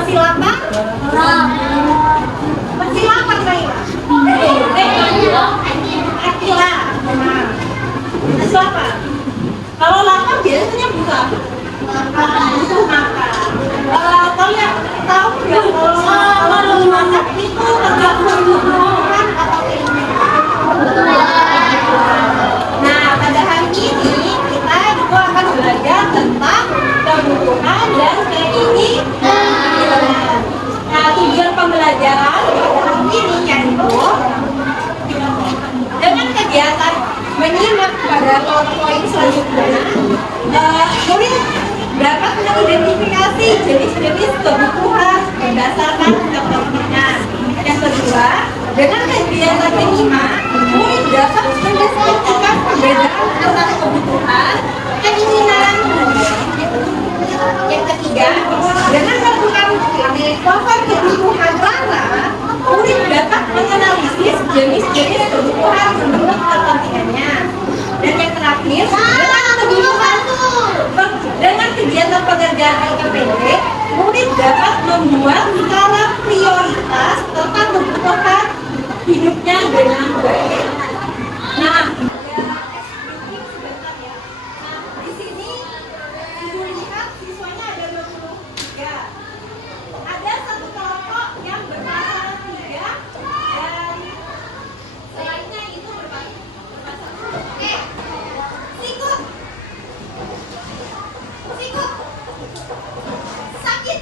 Masih lapar? Masih lapar, Naila? Akila. Masih lapar? Kalau lapar biasanya butuh apa? Butuh makan. Kalian tahu nggak kalau makan itu tergantung kebutuhan atau keinginan? Nah, pada hari ini kita juga akan belajar tentang kebutuhan dan keinginan. Nah, tujuan pembelajaran pada hari ini yaitu dengan kegiatan menyimak pada poin selanjutnya, murid dapat mengidentifikasi jenis-jenis kebutuhan berdasarkan kepentingan. Yang kedua, dengan kegiatan menyimak, murid dapat mendeskripsikan perbedaan antara kebutuhan, keinginan. Yang ketiga, dengan melakukan profil kebutuhan Lara, murid dapat menganalisis jenis-jenis kebutuhan menurut kepentingannya. Dan yang terakhir, dengan kegiatan pekerjaan LKPD, murid dapat membuat skala prioritas tentang kebutuhan hidupnya dengan baik. Nah, di sini Ibu lihat siswanya ada 23. Ada satu kelompok yang berpasangan 3 dan selainnya itu berpasangan. Oke, sikut. Sikut. Sakit.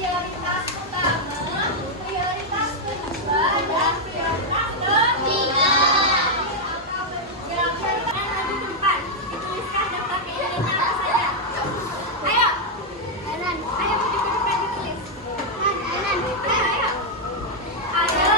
prioritas utama, prioritas kedua, dan prioritas ketiga. Yang prioritas maju ke depan. Dituliskan daftar keinginannya apa saja. Ayo. Anan, ayo maju ke depan ditulis. Anan, ayo. Ayo.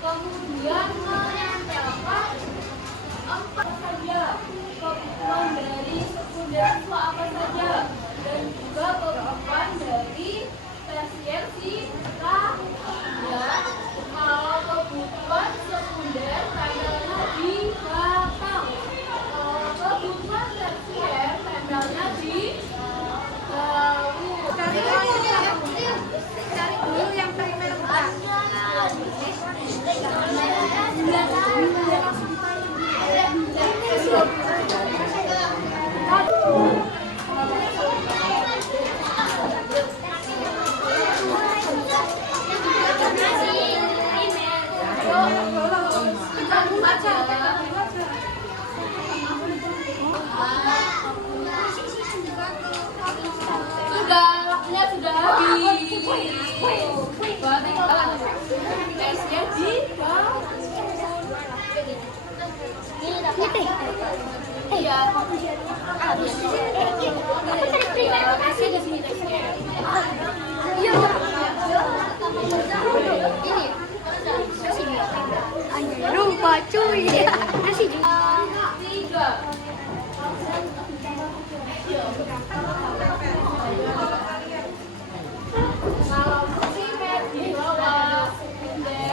Kemudian menempelkan 4 saja kebutuhan dari sekunder siswa apa saja, dan juga kebutuhan dari tersier siswa. Dan kalau kebutuhan sekunder tempelnya di belakang, kalau kebutuhan tersier tempelnya di bawah. Cari dulu yang primer. Sudah, waktunya sudah habis. Berarti kalau tesnya di iya. Kasih di sini tesnya. Iya. Ini. Lupa cuy. Kasih juga. 3. Kalau primer di bawah, sekunder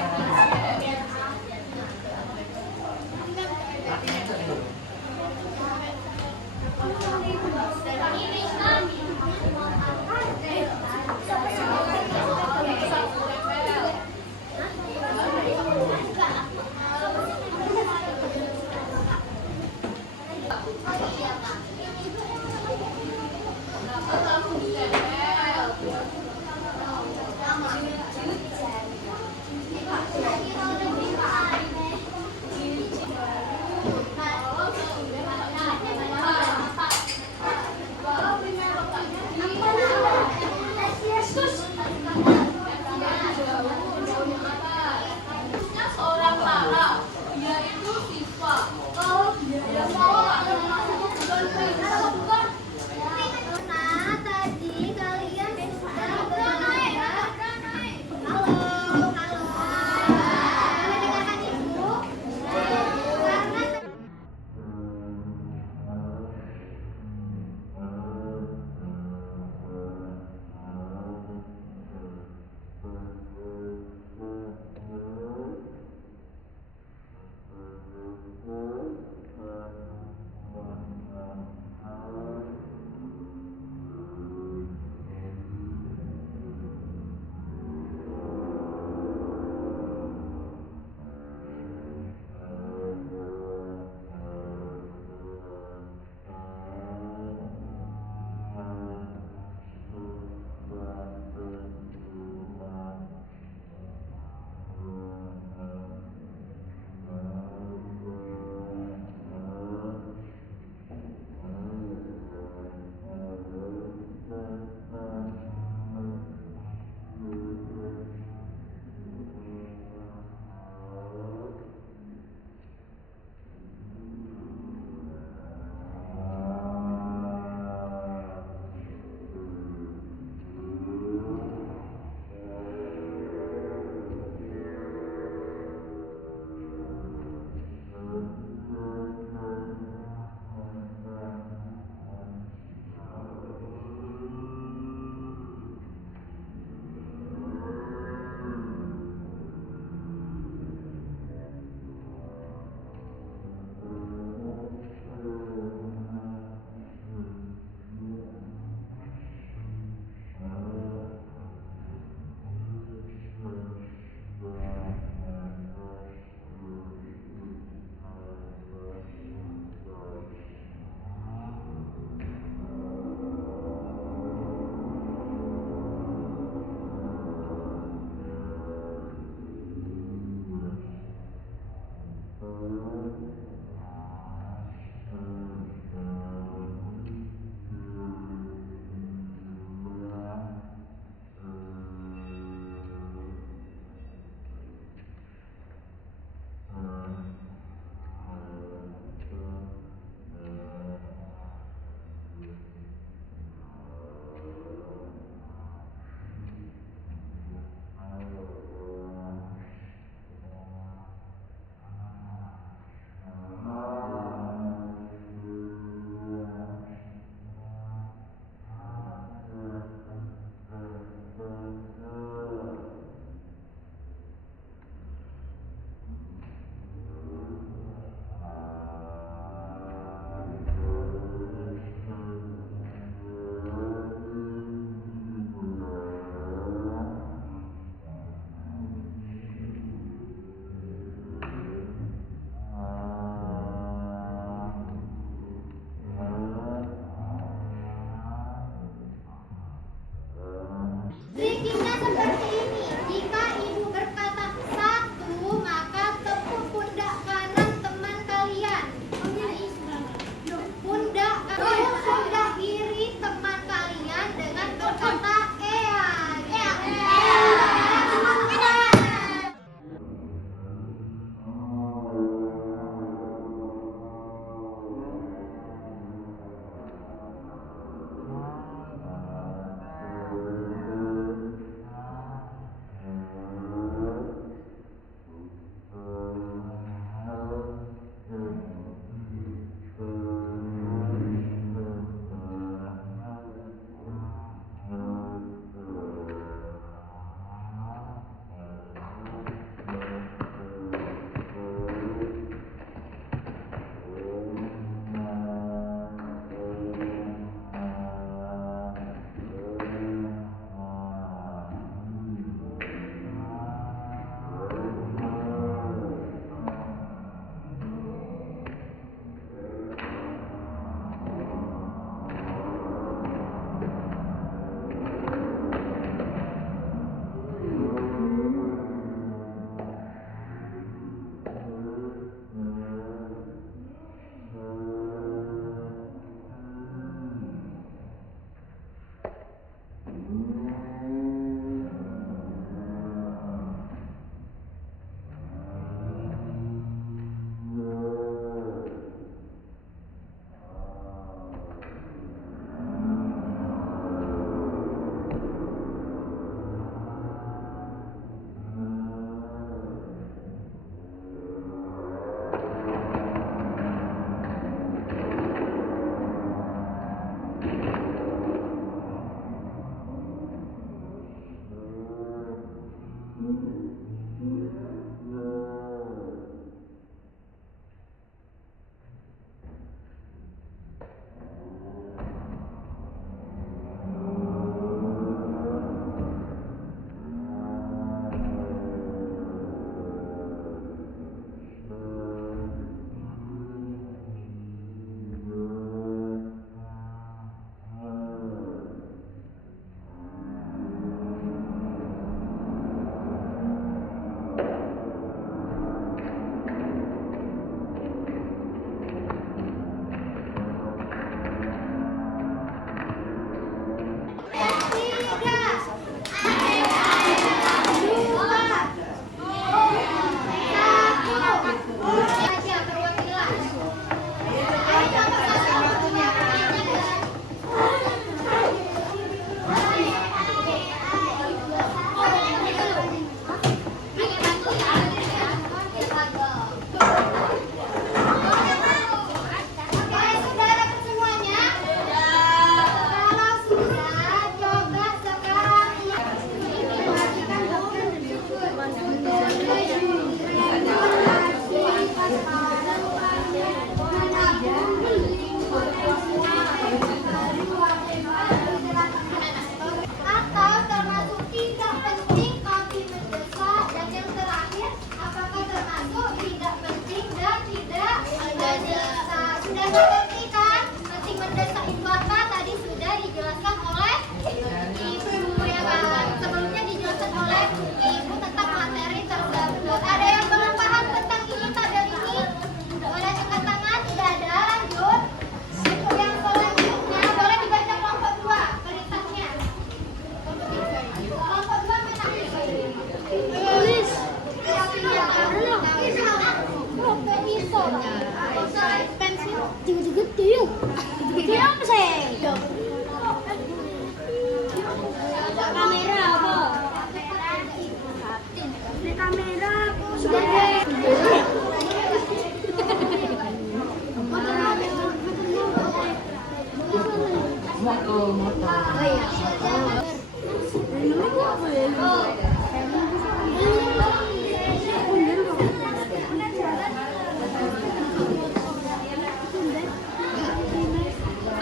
Oh iya.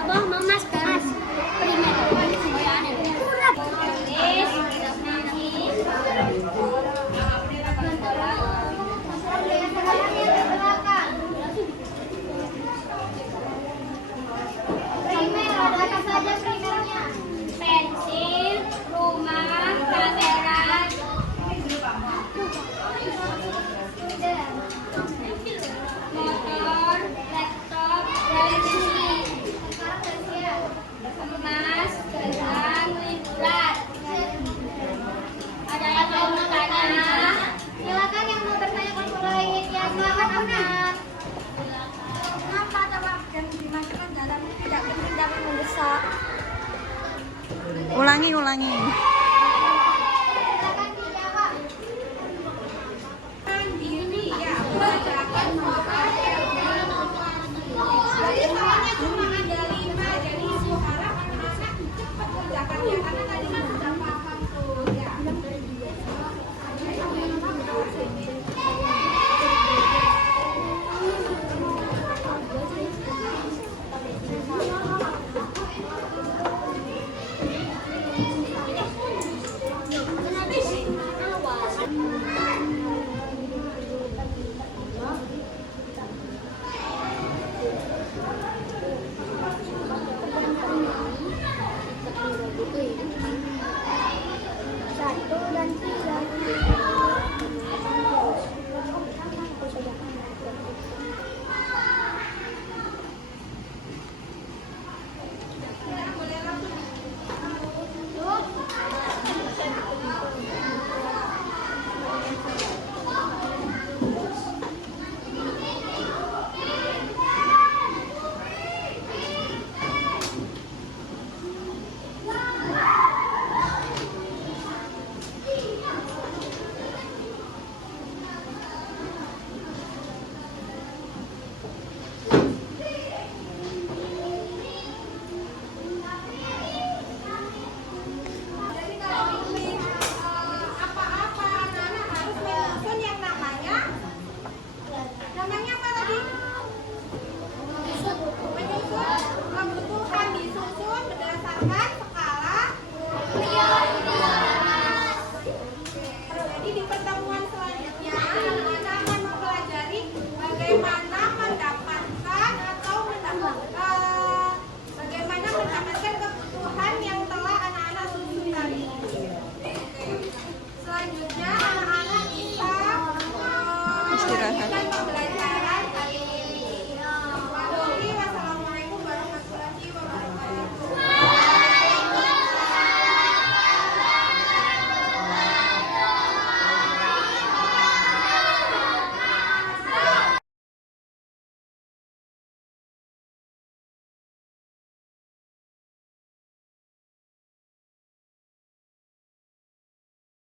Abang mau masker. Primer. Primer ada apa saja primernya? Pensil, rumah, kamera, motor, laptop, televisi, emas, gelang, liburan. Ada yang mau bertanya? Silakan yang mau bertanya boleh ya, silakan Ahmad. Kenapa coba yang dimasukkan dalam tidak penting dapat mendesak? Ulangi. Silakan dijawab. Diri ya, belajarkan jadi soalnya cuma ada 5, jadi Ibu harap anak-anak cepat kerjakannya karena tadi kan sudah paham tuh ya. Satu dan tiga. Jadi kalau ingin apa-apa anak-anak harus menyusun yang namanya apa tadi? Menyusun kebutuhan disusun berdasarkan skala prioritas. Jadi di pertemuan selanjutnya anak-anak akan mempelajari bagaimana mendapatkan atau bagaimana mendapatkan kebutuhan yang telah anak-anak susun tadi. Selanjutnya anak-anak bisa Istirahat. melanjutkan pembelajaran